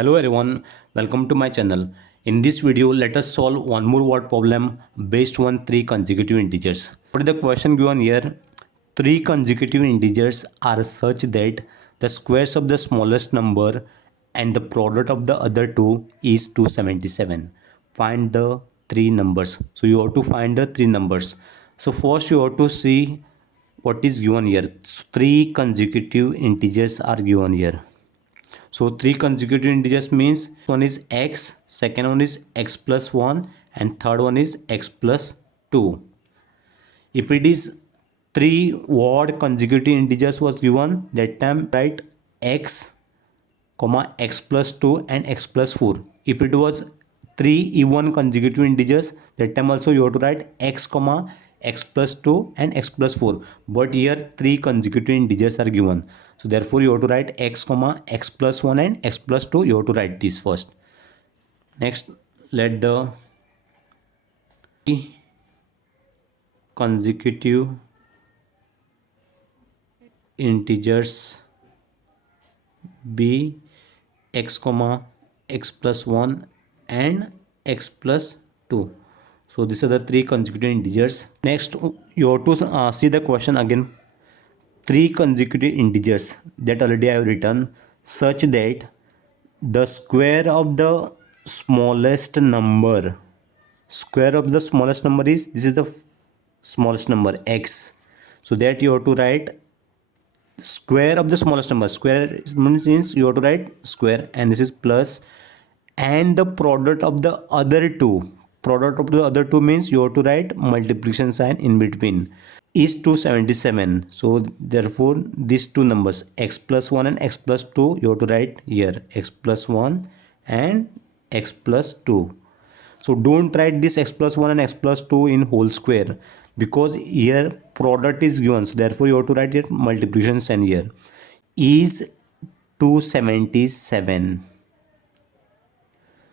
Hello everyone, welcome to my channel. In this video, let us solve one more word problem based on three consecutive integers. What is the question given here? Three consecutive integers are such that the squares of the smallest number and the product of the other two is 277. Find the three numbers. So you have to find the three numbers. So first you have to see what is given here. Three consecutive integers are given here. So three consecutive integers means one is x, second one is x plus 1 and third one is x plus 2. If it is three odd consecutive integers was given, that time write x, comma x plus 2 and x plus 4. If it was three even consecutive integers, that time also you have to write x, comma x plus 2 and x plus 4. But here three consecutive integers are given, so therefore you have to write x, comma x plus 1 and x plus 2. You have to write this first. Next, let the consecutive integers be x, comma x plus 1 and x plus 2. So these are the three consecutive integers. Next you have to see the question again. Three consecutive integers that already I have written such that the square of the smallest number, square of the smallest number is, this is the smallest number x, so that you have to write square of the smallest number. Square means you have to write square, and this is plus, and the product of the other two. Product of the other two means you have to write multiplication sign in between, is 277. So therefore these two numbers x plus 1 and x plus 2 you have to write here, x plus 1 and x plus 2. So don't write this x plus 1 and x plus 2 in whole square, because here product is given, so therefore you have to write it multiplication sign here, is 277.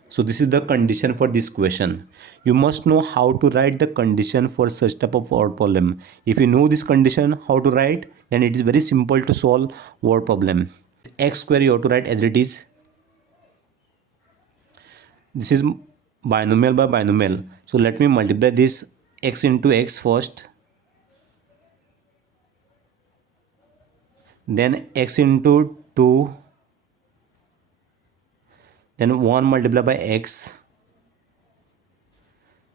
So this is the condition for this question. You must know how to write the condition for such type of word problem. If you know this condition how to write, then it is very simple to solve word problem. X square you have to write as it is. This is binomial by binomial. So let me multiply this x into x first. Then x into 2. Then 1 multiplied by x.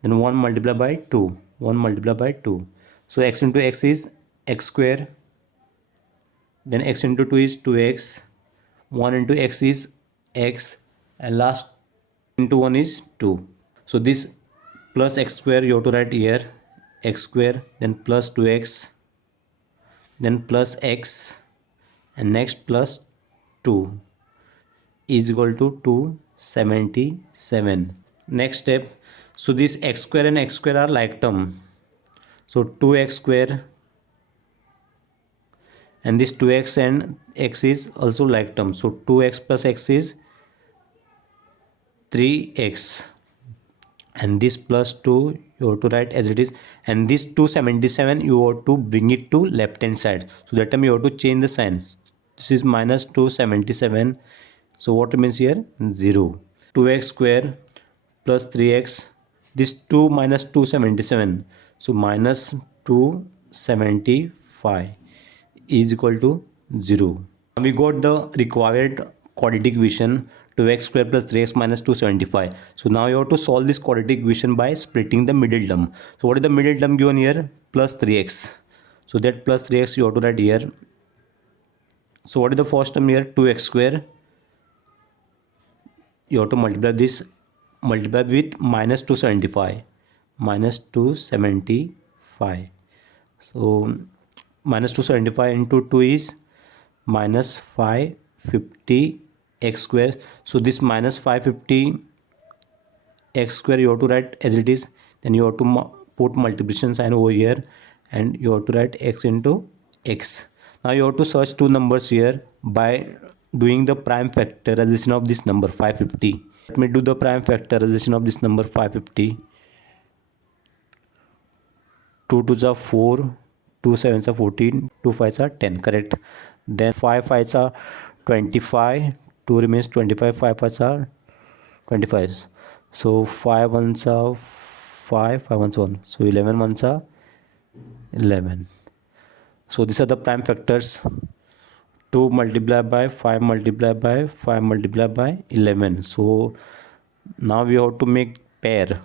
Then 1 multiplied by 2. 1 multiplied by 2. So x into x is x square. Then x into 2 is 2x. 1 into x is x. And last into 1 is 2. So this plus x square you have to write here. X square. Then plus 2x. Then plus x. And next plus 2 is equal to 277. Next step. So this x square and x square are like term. So 2x square and this 2x and x is also like term. So 2x plus x is 3x. And this plus 2 you have to write as it is. And this 277 you have to bring it to left hand side. So that time you have to change the sign. This is minus 277. So what remains here? 0. 2x square plus 3x. This 2 minus 277. So minus 275 is equal to 0. We got the required quadratic equation, 2x square plus 3x minus 275. So now you have to solve this quadratic equation by splitting the middle term. So what is the middle term given here? Plus 3x. So that plus 3x you have to write here. So what is the first term here? 2x square. You have to multiply this, multiply with minus 275. Minus 275. So minus 275 into 2 is minus 550 x square. So this minus 550 x square you have to write as it is. Then you have to put multiplication sign over here, and you have to write x into x. Now you have to search two numbers here by doing the prime factorization of this number 550. Let me do the prime factorization of this number 550. 2 2s are 4, 2 7s are 14, 2 5s are 10, correct. Then 5 5s are 25, 2 remains 25, 5 5s are 25. So 5 ones are 5, 5 ones 1. So 11 ones are 11. So these are the prime factors. 2 multiplied by 5 multiplied by 5 multiplied by 11. So now we have to make pair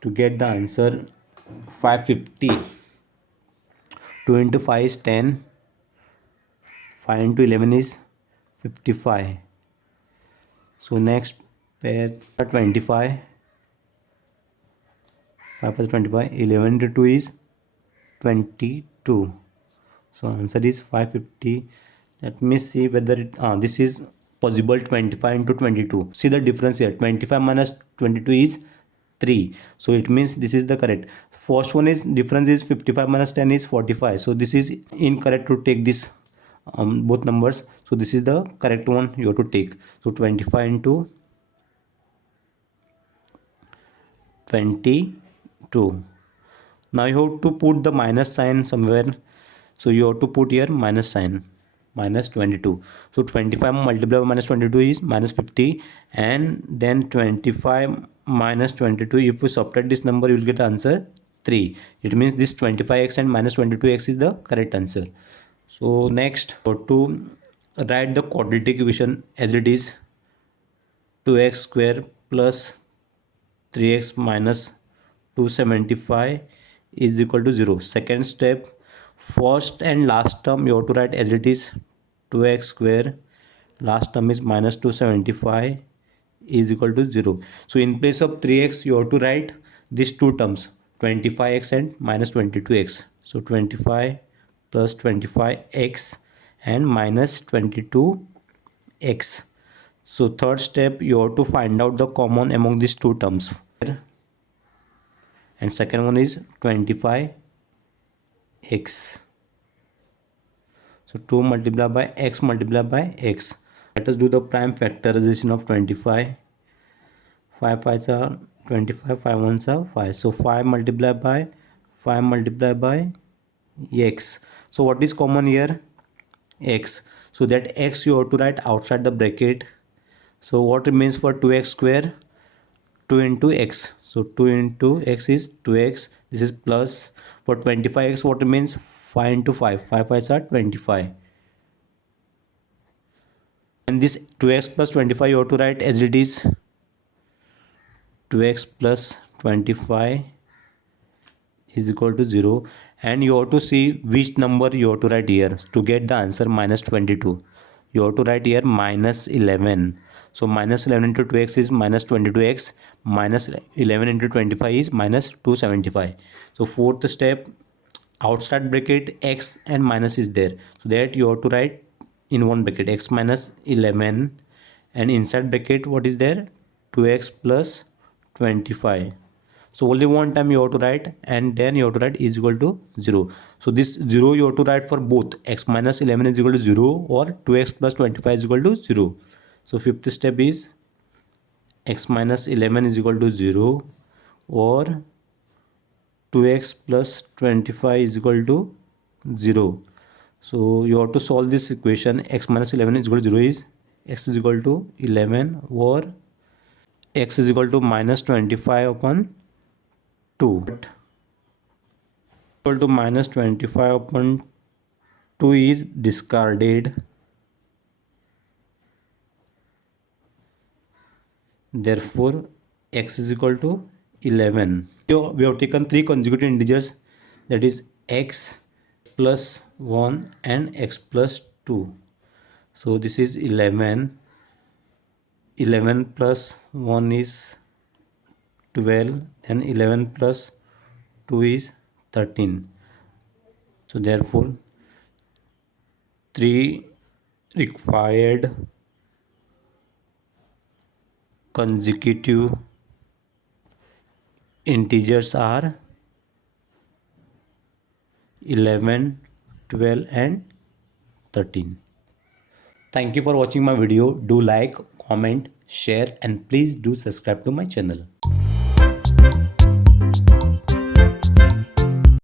to get the answer 550. 2 into 5 is 10. 5 into 11 is 55. So next pair 25. 5 plus 25. 11 into 2 is 22. So answer is 550. Let me see whether this is possible. 25 into 22. See the difference here. 25 minus 22 is 3. So it means this is the correct. First one is difference is 55 minus 10 is 45. So this is incorrect to take this both numbers. So this is the correct one you have to take. So 25 into 22. Now you have to put the minus sign somewhere. So you have to put here minus sign, minus 22. So 25 multiplied by minus 22 is minus 50, and then 25 minus 22, if we subtract this number, you will get answer 3. It means this 25x and minus 22x is the correct answer. So next, to write the quadratic equation as it is, 2x square plus 3x minus 275 is equal to 0. Second step, first and last term you have to write as it is, 2x square, last term is minus 275 is equal to 0. So in place of 3x you have to write these two terms, 25x and minus 22x. So 25 plus 25x and minus 22x. So third step, you have to find out the common among these two terms. And second one is 25x. So 2 multiplied by x multiplied by x. Let us do the prime factorization of 25. 5 5s are 25, 5 1s are 5. So 5 multiplied by 5 multiplied by x. So what is common here? X. So that x you have to write outside the bracket. So what remains for 2x square? 2 into x. So 2 into x is 2x. This is plus. For 25x what remains? 5 into 5. 5 5s are 25. And this 2x plus 25 you have to write as it is, 2x plus 25 is equal to 0. And you have to see which number you have to write here to get the answer minus 22. You have to write here minus 11. So minus 11 into 2x is minus 22x. Minus 11 into 25 is minus 275. So fourth step, outside bracket x and minus is there. So that you have to write in one bracket x minus 11. And inside bracket what is there? 2x plus 25. So only one time you have to write, and then you have to write is equal to 0. So this 0 you have to write for both x minus 11 is equal to 0 or 2x plus 25 is equal to 0. So fifth step is x minus 11 is equal to 0 or 2x plus 25 is equal to 0. So you have to solve this equation. X minus 11 is equal to 0 is x is equal to 11 or x is equal to minus 25 upon 2. Equal to minus 25 upon 2 is discarded. Therefore x is equal to 11. Here we have taken three consecutive integers, that is x plus 1 and x plus 2. So this is 11. 11 plus 1 is 12. Then 11 plus 2 is 13. So therefore 3 required consecutive integers are 11, 12 and 13. Thank you for watching my video. Do like, comment, share and please do subscribe to my channel.